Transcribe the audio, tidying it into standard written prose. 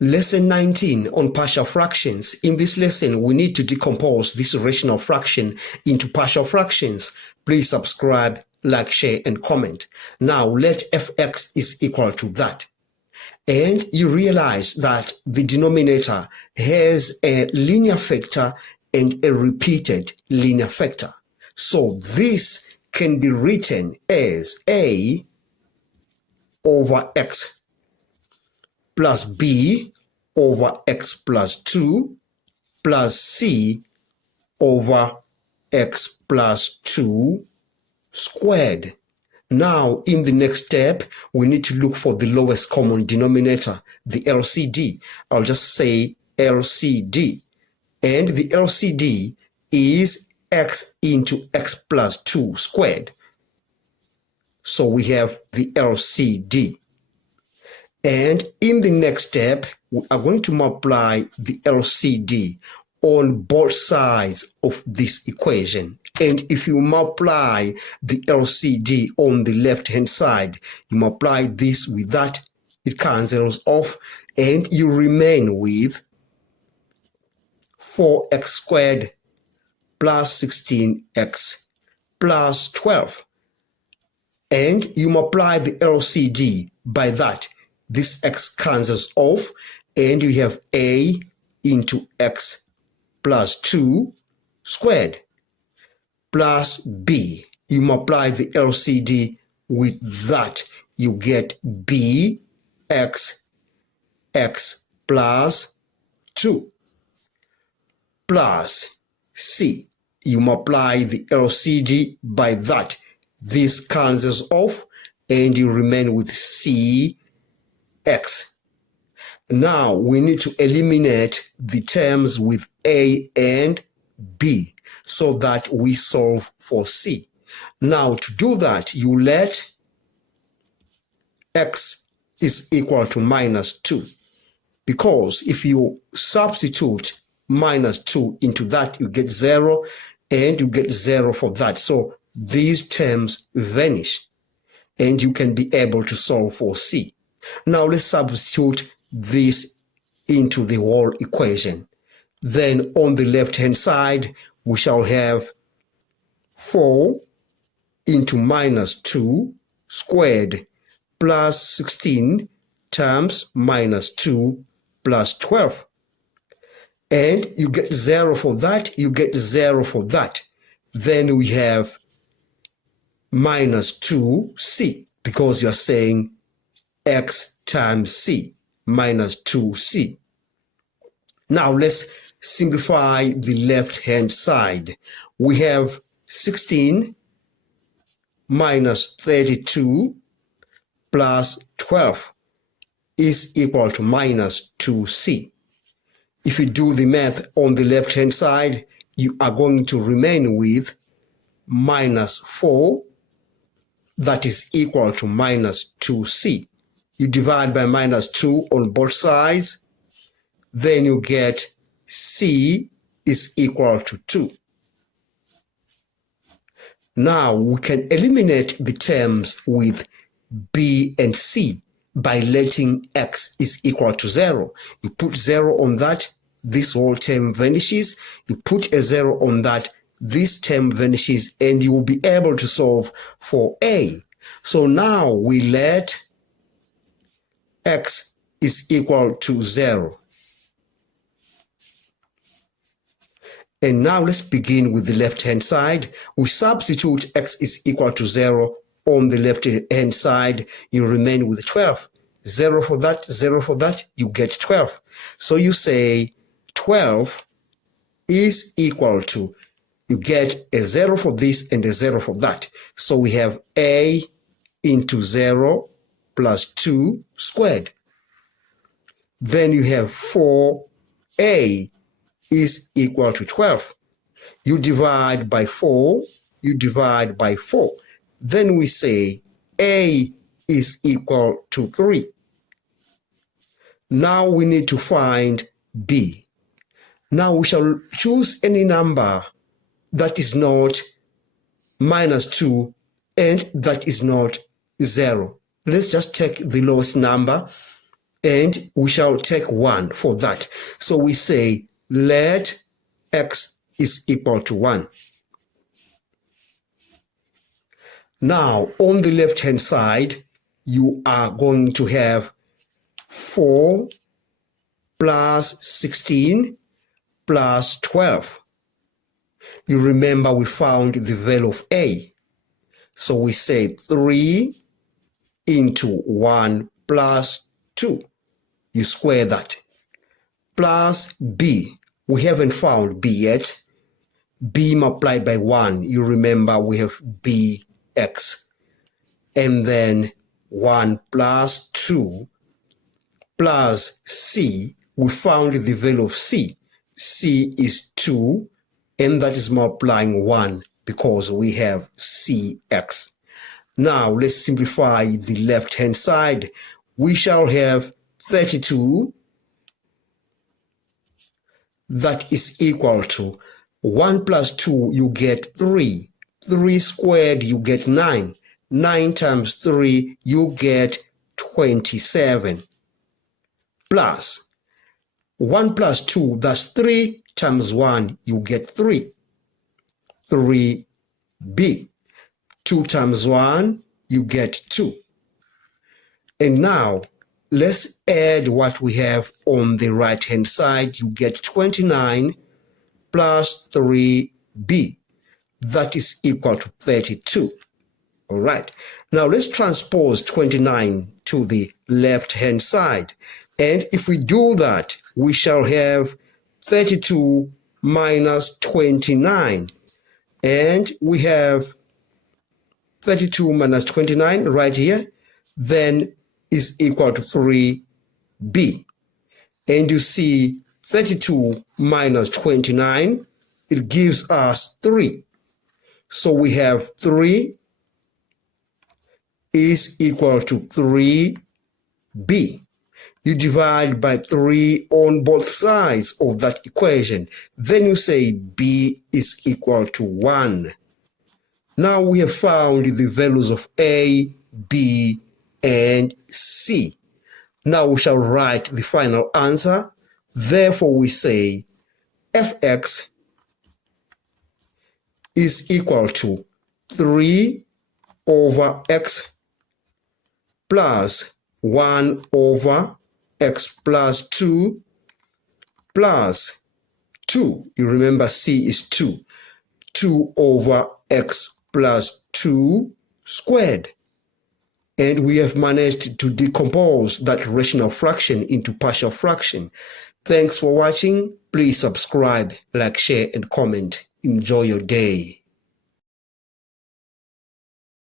Lesson 19 on partial fractions. In this lesson, we need to decompose this rational fraction into partial fractions. Please subscribe, like, share, and comment. Now, let fx is equal to that. And you realize that the denominator has a linear factor and a repeated linear factor. So this can be written as a over x plus b over x plus 2 plus c over x plus 2 squared. Now, in the next step, we need to look for the lowest common denominator, the LCD. I'll just say LCD. And the LCD is x into x plus 2 squared. So we have the LCD. And in the next step, we are going to multiply the LCD on both sides of this equation. And if you multiply the LCD on the left-hand side, you multiply this with that, it cancels off, and you remain with 4x squared plus 16x plus 12. And you multiply the LCD by that. This x cancels off, and you have a into x plus 2 squared plus b. You multiply the LCD with that. You get b x plus 2 plus c. You multiply the LCD by that. This cancels off, and you remain with c x. Now we need to eliminate the terms with a and b so that we solve for c. Now to do that, you let x is equal to minus 2, because if you substitute minus 2 into that, you get 0, and you get 0 for that. So these terms vanish, and you can be able to solve for c. Now let's substitute this into the whole equation. Then on the left-hand side, we shall have 4 into minus 2 squared plus 16 times minus 2 plus 12. And you get 0 for that, you get 0 for that. Then we have minus 2c, because you're saying x times c minus 2c. Now let's simplify the left-hand side. We have 16 minus 32 plus 12 is equal to minus 2c. If you do the math on the left-hand side, you are going to remain with minus 4, that is equal to minus 2c. You divide by minus 2 on both sides, then you get c is equal to 2. Now we can eliminate the terms with b and c by letting x is equal to 0. You put 0 on that, this whole term vanishes. You put a 0 on that, this term vanishes, and you will be able to solve for a. So now we let x is equal to 0. And now let's begin with the left-hand side. We substitute x is equal to 0 on the left-hand side. You remain with 12. 0 for that, 0 for that, you get 12. So you say 12 is equal to, you get a 0 for this and a 0 for that. So we have a into 0 plus 2 squared. Then you have 4a is equal to 12. You divide by 4, you divide by 4. Then we say a is equal to 3. Now we need to find b. Now we shall choose any number that is not minus 2 and that is not 0. Let's just take the lowest number. and we shall take 1 for that. So we say let x is equal to 1. Now, on the left-hand side, you are going to have 4 plus 16 plus 12. You remember we found the value of a. So we say 3 into 1 plus 2. You square that. Plus b. We haven't found b yet. b multiplied by 1. You remember we have bx. And then 1 plus 2 plus c. We found the value of c. c is 2, and that is multiplying 1 because we have cx. Now let's simplify the left-hand side. We shall have 32 that is equal to 1 plus 2, you get 3. 3 squared, you get 9. 9 times 3, you get 27. Plus 1 plus 2, that's 3 times 1, you get 3. 3b. 2 times 1, you get 2. And now, let's add what we have on the right-hand side. You get 29 plus 3b. That is equal to 32. All right. Now, let's transpose 29 to the left-hand side. And if we do that, we shall have 32 minus 29. And we have 32 minus 29 right here, then is equal to 3b. And you see 32 minus 29, it gives us 3. So we have 3 is equal to 3b. You divide by 3 on both sides of that equation. Then you say b is equal to 1. Now we have found the values of a, b, and c. Now we shall write the final answer. Therefore we say fx is equal to 3 over x plus 1 over x plus 2 plus 2. You remember c is 2. 2 over x plus 2 squared. And we have managed to decompose that rational fraction into partial fraction. Thanks for watching. Please subscribe, like, share, and comment. Enjoy your day.